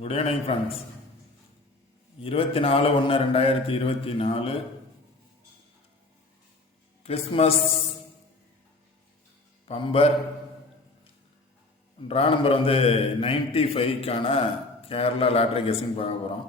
Good evening friends. 24/1/2024 Christmas bumper draw number 95க்கான Kerala lottery guessing பார்க்க போகிறோம்.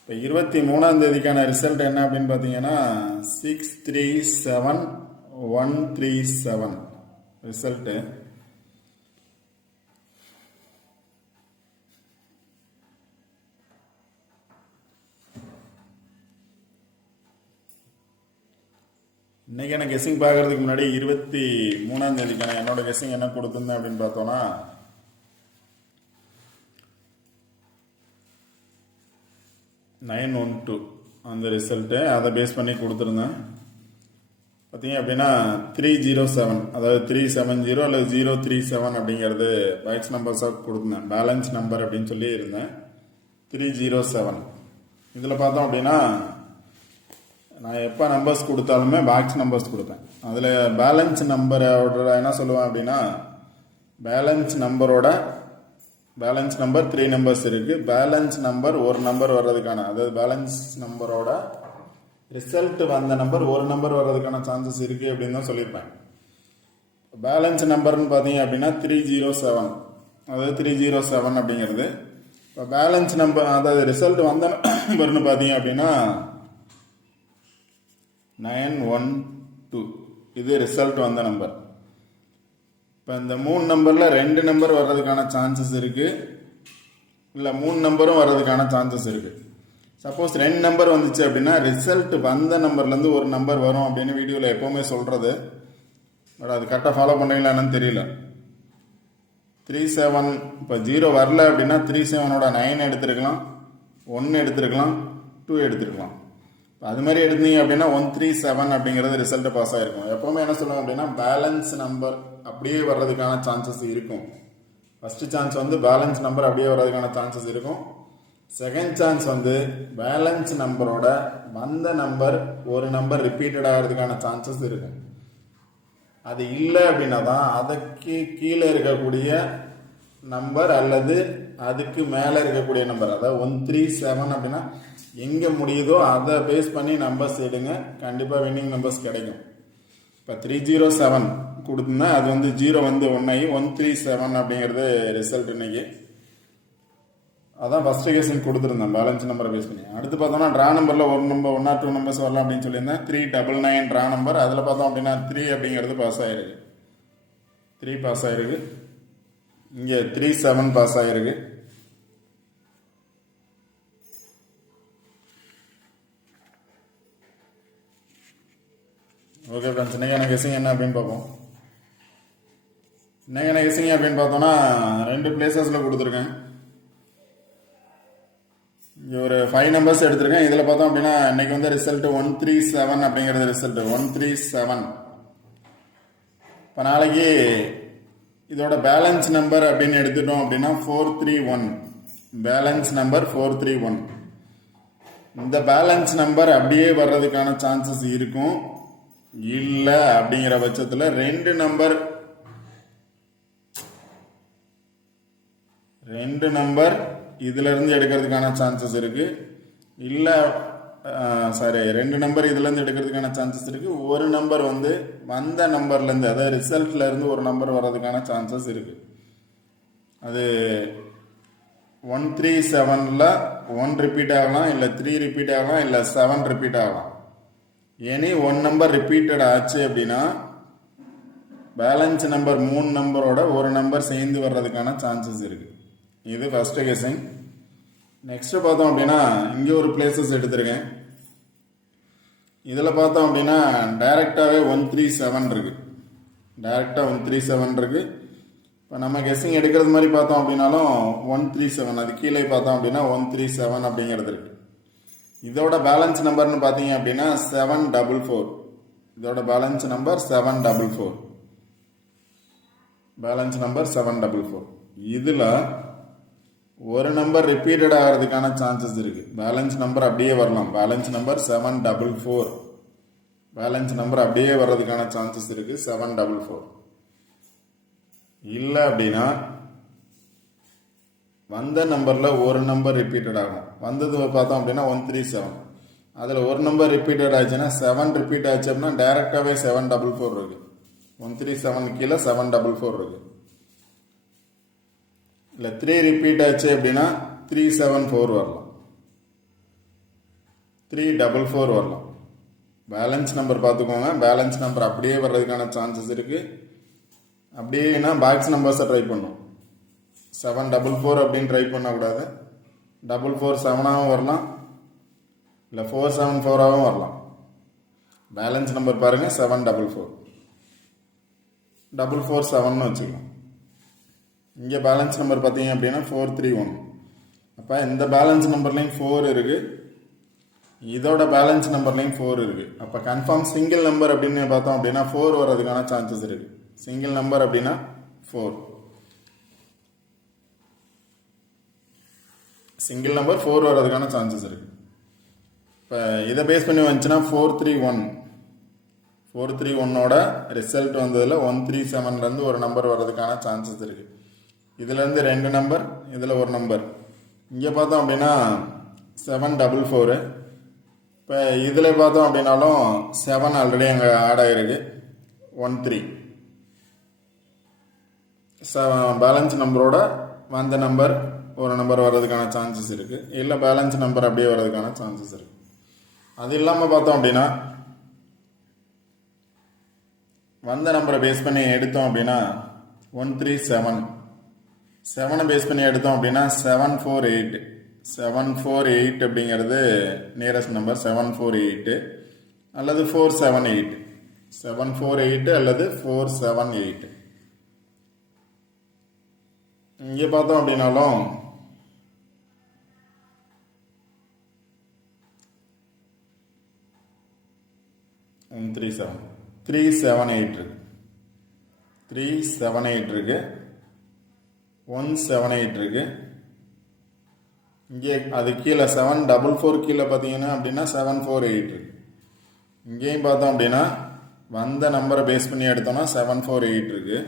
இப்போ 23ஆம் தேதிக்கான ரிசல்ட் என்ன அப்படின்னு பார்த்தீங்கன்னா 637137 ரிசல்ட்டு. இன்றைக்கான கெஸ்ஸிங் பார்க்குறதுக்கு முன்னாடி 23ஆம் தேதிக்கான என்னோட கெஸ்ஸிங் என்ன கொடுத்துருந்தேன் அப்படின்னு பார்த்தோன்னா 912 அந்த ரிசல்ட்டு அதை பேஸ் பண்ணி கொடுத்துருந்தேன். பார்த்தீங்க அப்படின்னா 307, அதாவது 370 அல்லது 037 அப்படிங்கிறது பாக்ஸ் நம்பர்ஸாக கொடுத்துருந்தேன். பேலன்ஸ் நம்பர் அப்படின்னு சொல்லி இருந்தேன் 307. இதில் பார்த்தோம் அப்படின்னா நான் எப்போ நம்பர்ஸ் கொடுத்தாலுமே பாக்ஸ் நம்பர்ஸ் கொடுப்பேன். அதில் பேலன்ஸ் நம்பரோட என்ன சொல்லுவேன் அப்படின்னா பேலன்ஸ் நம்பர் 3 நம்பர்ஸ் இருக்குது. பேலன்ஸ் நம்பர் ஒரு நம்பர் வர்றதுக்கான, அதாவது பேலன்ஸ் நம்பரோட ரிசல்ட் வந்த நம்பர் ஒரு நம்பர் வர்றதுக்கான சான்சஸ் இருக்குது அப்படின்னு தான் சொல்லியிருப்பேன். பேலன்ஸ் நம்பர்னு பார்த்தீங்க அப்படின்னா 307, அதாவது 307 அப்படிங்கிறது. இப்போ பேலன்ஸ் நம்பர், அதாவது ரிசல்ட் வந்த நம்பர்னு பார்த்தீங்க அப்படின்னா 912, இது ரிசல்ட் வந்த நம்பர். இப்போ இந்த 3 நம்பரில் 2 நம்பர் வர்றதுக்கான சான்சஸ் இருக்குது, இல்லை 3 நம்பரும் வர்றதுக்கான சான்சஸ் இருக்குது. சப்போஸ் 2 நம்பர் வந்துச்சு அப்படின்னா ரிசல்ட் வந்த நம்பர்லேருந்து ஒரு நம்பர் வரும் அப்படின்னு வீடியோவில் எப்போவுமே சொல்கிறது. பட் அது கரெக்டாக ஃபாலோ பண்ணுறீங்களா என்னன்னு தெரியல. 37, இப்போ 0 வரல அப்படின்னா 37ஓட 9 எடுத்துருக்கலாம், 1 எடுத்துருக்கலாம், 2 எடுத்துருக்கலாம். அது மாதிரி எடுத்தீங்க அப்படின்னா 137 அப்படிங்கிறது ரிசல்ட் பாஸ் ஆகிருக்கும். எப்போவுமே என்ன சொல்லுவோம் அப்படின்னா பேலன்ஸ் நம்பர் அப்படியே வர்றதுக்கான சான்சஸ் இருக்கும். ஃபஸ்ட்டு சான்ஸ் பேலன்ஸ் நம்பர் அப்படியே வர்றதுக்கான சான்சஸ் இருக்கும். செகண்ட் சான்ஸ் பேலன்ஸ் நம்பரோட வந்த நம்பர் ஒரு நம்பர் ரிப்பீட்டட் ஆகிறதுக்கான சான்சஸ் இருக்கும். அது இல்லை அப்படின்னா தான் அதுக்கு கீழே இருக்கக்கூடிய நம்பர் அல்லது அதுக்கு மேலே இருக்கக்கூடிய நம்பர், அதாவது 137 அப்படின்னா எங்கே முடியுதோ அதை பேஸ் பண்ணி நம்பர்ஸ் எடுங்க, கண்டிப்பாக வின்னிங் நம்பர்ஸ் கிடைக்கும். இப்போ 307 கொடுத்துருந்தேன், அது 0 1 ஆகி 137 அப்படிங்கிறது ரிசல்ட் இன்னைக்கு. அதான் ஃபஸ்ட்டு கெஸ்ஸிங் கொடுத்துருந்தேன் பேலன்ஸ் நம்பரை பேஸ் பண்ணி. அடுத்து பார்த்தோம்னா ட்ரா நம்பரில் ஒரு நம்பர் 1 or 2 நம்பர்ஸ் வரலாம் அப்படின்னு சொல்லியிருந்தேன். 399 ட்ரா நம்பர், அதில் பார்த்தோம் அப்படின்னா 3 அப்படிங்கிறது பாஸ் ஆகிருக்கு. 3 பாஸ் ஆகிருக்கு. இங்கே 37 பாஸ் ஆகிருக்கு. ஓகே ஃப்ரெண்ட்ஸ், இன்றைக்கான கெஸ்ஸிங் என்ன அப்படின்னு பார்ப்போம். இன்றைக்கான கெஸ்ஸிங் அப்படின்னு பார்த்தோன்னா 2 பிளேசஸில் கொடுத்துருக்கேன். இங்கே ஒரு 5 நம்பர்ஸ் எடுத்திருக்கேன். இதில் பார்த்தோம் அப்படின்னா இன்னைக்கு ரிசல்ட் 137 அப்படிங்கிறது ரிசல்ட் 137. இப்போ நாளைக்கு இதோட பேலன்ஸ் நம்பர் அப்படின்னு எடுத்துட்டோம் அப்படின்னா 431, பேலன்ஸ் நம்பர் 431. இந்த பேலன்ஸ் நம்பர் அப்படியே வர்றதுக்கான சான்சஸ் இருக்கும். இல்லை அப்படிங்கிற பட்சத்தில் 2 நம்பர் இதுல இருந்து எடுக்கிறதுக்கான சான்சஸ் இருக்கு. இல்லை 2 நம்பர் இதுல இருந்து எடுக்கிறதுக்கான சான்சஸ் இருக்கு. ஒரு நம்பர் வந்த நம்பர்ல இருந்து, அதாவது ரிசல்ட்ல இருந்து ஒரு நம்பர் வர்றதுக்கான சான்சஸ் இருக்கு. அது 137ல 1 ரிப்பீட் ஆகலாம், இல்லை 3 ரிப்பீட் ஆகலாம், இல்லை 7 ரிப்பீட் ஆகலாம். எனி 1 நம்பர் ரிப்பீட்டட் ஆச்சு அப்படின்னா பேலன்ஸ் நம்பர் 3 நம்பரோட ஒரு நம்பர் சேர்ந்து வர்றதுக்கான சான்சஸ் இருக்கு. இது ஃபர்ஸ்ட் கெஸ்ஸிங். நெக்ஸ்ட் பார்த்தோம் அப்படின்னா இங்கே ஒரு பிளேசஸ் எடுத்திருக்கேன். இதில் பார்த்தோம் அப்படின்னா டைரக்டாகவே 137 இருக்கு. டைரக்டாக 137 இருக்கு. இப்போ நம்ம கெஸ்ஸிங் எடுக்கிறது மாதிரி பார்த்தோம் அப்படின்னாலும் 137, அது கீழே பார்த்தோம் அப்படின்னா 137 அப்படிங்கிறது இருக்கு. இதோட பேலன்ஸ் நம்பர்னு பார்த்தீங்க அப்படின்னா 744. இதோட பேலன்ஸ் நம்பர் 744. Balance number 744. இதில் ஒரு நம்பர் ரிப்பீட்டட் ஆகிறதுக்கான சான்சஸ் இருக்கு. பேலன்ஸ் நம்பர் அப்படியே வரலாம். Balance number 744. பேலன்ஸ் நம்பர் அப்படியே வர்றதுக்கான சான்சஸ் இருக்கு 744. இல்லை அப்படின்னா வந்த நம்பரில் ஒரு நம்பர் ரிப்பீட்டட் ஆகும். வந்தது பார்த்தோம் அப்படின்னா 137. அதில் ஒரு நம்பர் ரிப்பீட்டட் ஆச்சுன்னா 7 ரிப்பீட் ஆச்சு அப்படின்னா டைரெக்டாகவே 744 இருக்குது. 137 கீழே 744 இருக்குது. இல்லை 3 ரிப்பீட் ஆச்சு அப்படின்னா 374 வரலாம், 344 வரலாம். பேலன்ஸ் நம்பர் பார்த்துக்கோங்க. பேலன்ஸ் நம்பர் அப்படியே வர்றதுக்கான சான்சஸ் இருக்குது. அப்படியேனா பாக்ஸ் நம்பர்ஸை ட்ரை பண்ணும். 744 அப்படின்னு ட்ரை பண்ணக்கூடாது. 447 வரலாம், இல்லை 474 வரலாம். பேலன்ஸ் நம்பர் பாருங்கள் 744, 447 வச்சுக்கலாம். இங்கே பேலன்ஸ் நம்பர் பார்த்தீங்க அப்படின்னா 431. அப்போ இந்த பேலன்ஸ் நம்பர்லேயும் 4 இருக்குது, இதோட பேலன்ஸ் நம்பர்லேயும் 4 இருக்குது. அப்போ கன்ஃபார்ம் சிங்கிள் நம்பர் அப்படின்னு பார்த்தோம் அப்படின்னா 4 வர்றதுக்கான சான்சஸ் இருக்குது. சிங்கிள் நம்பர் அப்படின்னா 4, சிங்கிள் நம்பர் 4 வர்றதுக்கான சான்சஸ் இருக்குது. இப்போ இதை பேஸ் பண்ணி வந்துச்சுன்னா 431ஓட ரிசல்ட் வந்ததில் 137லேருந்து ஒரு நம்பர் வர்றதுக்கான சான்சஸ் இருக்குது. இதுலேருந்து 2 நம்பர், இதில் ஒரு நம்பர். இங்கே பார்த்தோம் அப்படின்னா 744. இப்போ இதில் பார்த்தோம் அப்படின்னாலும் 7 ஆல்ரெடி அங்கே ஆட் ஆகிருக்கு. 13 பேலன்ஸ் நம்பரோட வந்த நம்பர் ஒரு நம்பர் வர்றதுக்கான சான்சஸ் இருக்குது. இல்லை பேலன்ஸ் நம்பர் அப்படியே வர்றதுக்கான சான்சஸ் இருக்குது. அது இல்லாமல் பார்த்தோம் அப்படின்னா வந்த நம்பரை பேஸ் பண்ணி எடுத்தோம் அப்படின்னா 137, 7 பேஸ் பண்ணி எடுத்தோம் அப்படின்னா 748 அப்படிங்கிறது நியரஸ்ட் நம்பர். 748 அல்லது 478, 748 அல்லது 478. இங்கே பார்த்தோம் அப்படின்னாலும் 378 இருக்கு, 378 இருக்கு, 178 இருக்கு. இங்கே அது கீழே 744 கீழே பார்த்தீங்கன்னா அப்படின்னா 748 இருக்கு. இங்கேயும் பார்த்தோம் அப்படின்னா வந்த நம்பரை பேஸ் பண்ணி எடுத்தோம்னா 748 இருக்கு.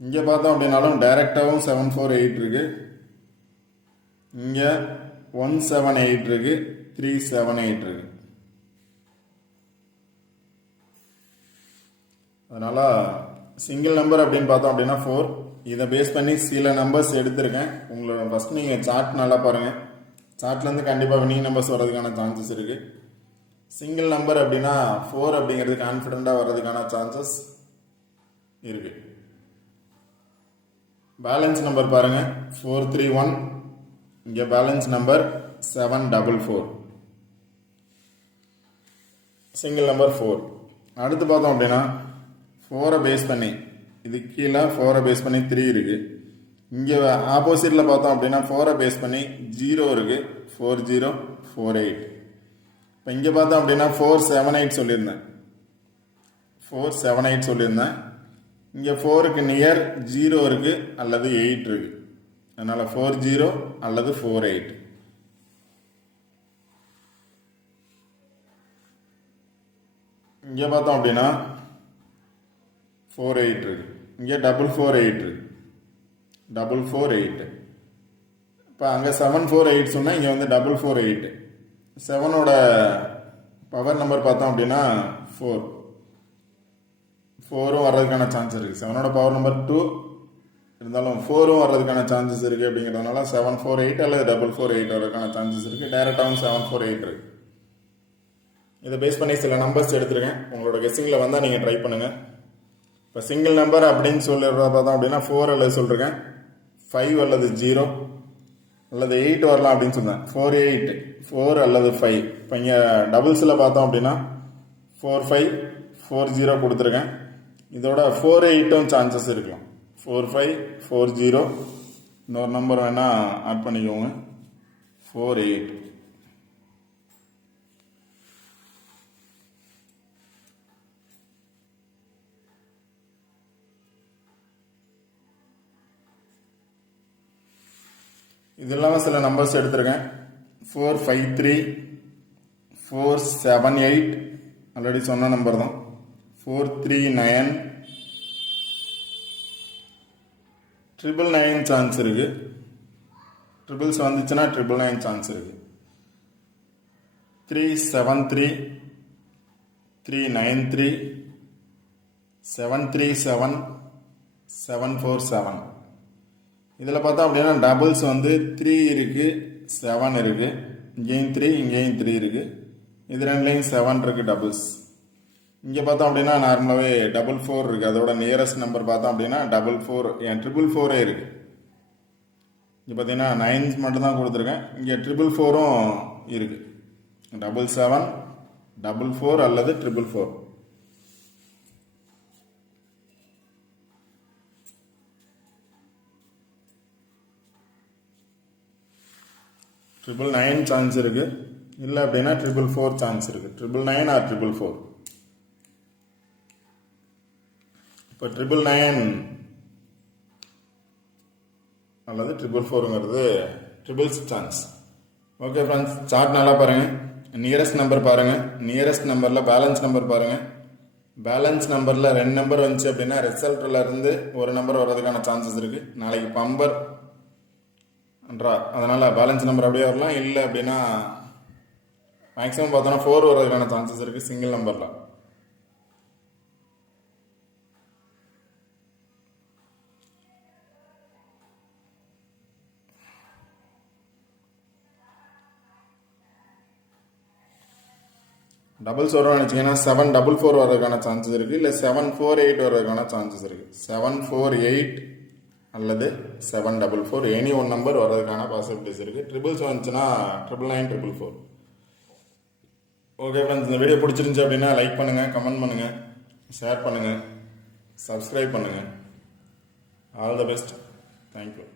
இங்கே பார்த்தோம் அப்படின்னாலும் டைரெக்டாகவும் 748 இருக்கு. இங்கே 178 இருக்கு, 378 இருக்கு. அதனால சிங்கிள் நம்பர் அப்படின்னு பார்த்தோம் அப்படின்னா 4. இதை பேஸ் பண்ணி சில நம்பர்ஸ் எடுத்திருக்கேன். உங்களோட ஃபஸ்ட் நீங்கள் சார்ட் நல்லா பாருங்கள். சார்ட்லேருந்து கண்டிப்பாக வினிங் நம்பர்ஸ் வர்றதுக்கான சான்சஸ் இருக்குது. சிங்கிள் நம்பர் அப்படின்னா 4 அப்படிங்கிறது கான்ஃபிடென்ட்டாக வர்றதுக்கான சான்சஸ் இருக்குது. பேலன்ஸ் நம்பர் பாருங்கள் 431. இங்கே பேலன்ஸ் நம்பர் 744. Single number 4. அடுத்து பார்த்தோம் அப்படின்னா 4 பேஸ் பண்ணி இது கீழே 4 பேஸ் பண்ணி 3 இருக்குது. இங்கே ஆப்போசிட்டில் பார்த்தோம் அப்படின்னா 4 பேஸ் பண்ணி 0 இருக்குது, 4048. இப்போ இங்கே பார்த்தோம் அப்படின்னா 478 சொல்லியிருந்தேன், 478 சொல்லியிருந்தேன். இங்கே 4க்கு நியர் 0 இருக்குது அல்லது 8 இருக்குது. அதனால் 40 அல்லது 48. இங்கே பார்த்தோம் அப்படின்னா 48 இருக்கு. இங்கே 448 இருக்கு, 448. இப்போ அங்கே 748 சொன்னால் இங்கே வந்து 448. 7ஓட பவர் நம்பர் பார்த்தோம் அப்படின்னா 4ம் வர்றதுக்கான சான்ஸ் இருக்குது. 7ஓட பவர் நம்பர் 2 இருந்தாலும் 4ம் வர்றதுக்கான சான்சஸ் இருக்குது. அப்படிங்கிறதுனால 748 அல்லது 448 வர்றதுக்கான சான்சஸ் இருக்குது. டைரெக்டாகவும் 748 இருக்குது. இதை பேஸ் பண்ணி சில நம்பர்ஸ் எடுத்துருக்கேன். உங்களோட கெஸ்ஸிங்கில் வந்தால் நீங்கள் ட்ரை பண்ணுங்கள். இப்போ சிங்கிள் நம்பர் அப்படின்னு சொல்லிடுறத பார்த்தோம் அப்படின்னா 4 அல்லது சொல்லியிருக்கேன், 5 அல்லது 0 அல்லது 8 வரலாம் அப்படின்னு சொன்னேன். 48, 4 அல்லது 5. இப்போ இங்கே டபுள்ஸில் பார்த்தோம் அப்படின்னா 45, 40 கொடுத்துருக்கேன். இதோட 48ம் சான்சஸ் இருக்கலாம். 45, 40. இன்னொரு நம்பர் வேணால் ஆட் பண்ணிக்கோங்க, 48. இது இல்லாமல் சில நம்பர்ஸ் எடுத்திருக்கேன். 453, 478 ஆல்ரெடி சொன்ன நம்பர் தான். 439, 999 சான்ஸ் இருக்குது. ட்ரிபிள்ஸ் வந்துச்சுன்னா 999 சான்ஸ் இருக்குது. 373 393 737 747. இதில் பார்த்தா அப்படின்னா டபுள்ஸ் வந்து 3 இருக்குது, 7 இருக்குது. இங்கேயும் 3 இங்கேயும் 3 இருக்குது. இது ரெண்டுலேயும் 7 இருக்குது டபுள்ஸ். இங்கே பார்த்தோம் அப்படின்னா நார்மலாகவே 4 இருக்குது. அதோட நியரஸ்ட் நம்பர் பார்த்தோம் அப்படின்னா 4 என் 4 இருக்குது. இங்கே பார்த்தீங்கன்னா 9 மட்டும் தான் கொடுத்துருக்கேன். இங்கே 4 இருக்குது. 77 4 அல்லது 4. ட்ரிபிள் 9 சான்ஸ் இருக்குது. இல்லை அப்படின்னா 4 சான்ஸ் இருக்குது. 999 ஆர் 4. இப்போ 999 அல்லது 444ங்கிறது triples chance. Okay friends, chart நல்லா பாருங்கள். நியரஸ்ட் நம்பர் பாருங்கள். நியரஸ்ட் நம்பரில் பேலன்ஸ் நம்பர் பாருங்கள். பேலன்ஸ் நம்பரில் 2 நம்பர் வந்துச்சு அப்படின்னா ரிசல்ட்டில் இருந்து ஒரு நம்பர் வர்றதுக்கான சான்சஸ் இருக்குது. நாளைக்கு பம்பர் அதனால் பேலன்ஸ் நம்பர் அப்படியே வரலாம். இல்லை அப்படின்னா மேக்ஸிமம் பார்த்தோன்னா 4 வர்றதுக்கான சான்சஸ் இருக்குது சிங்கிள் நம்பரில். டபுள்ஸ் வரும்னு நினச்சிங்கன்னா 744 வர்றதுக்கான சான்சஸ் இருக்குது. இல்லை 748 வர்றதுக்கான சான்சஸ் இருக்குது. 748 அல்லது 744 எனி ஒன் நம்பர் வர்றதுக்கான பாசிபிலிட்டிஸ் இருக்குது. ட்ரிபிள்ஸ் வந்துச்சுன்னா 999 444. ஓகே ஃப்ரெண்ட்ஸ், இந்த வீடியோ பிடிச்சிருந்துச்சு அப்படின்னா லைக் பண்ணுங்கள், கமெண்ட் பண்ணுங்கள், ஷேர் பண்ணுங்கள், சப்ஸ்கிரைப் பண்ணுங்கள். All the best. தேங்க்யூ.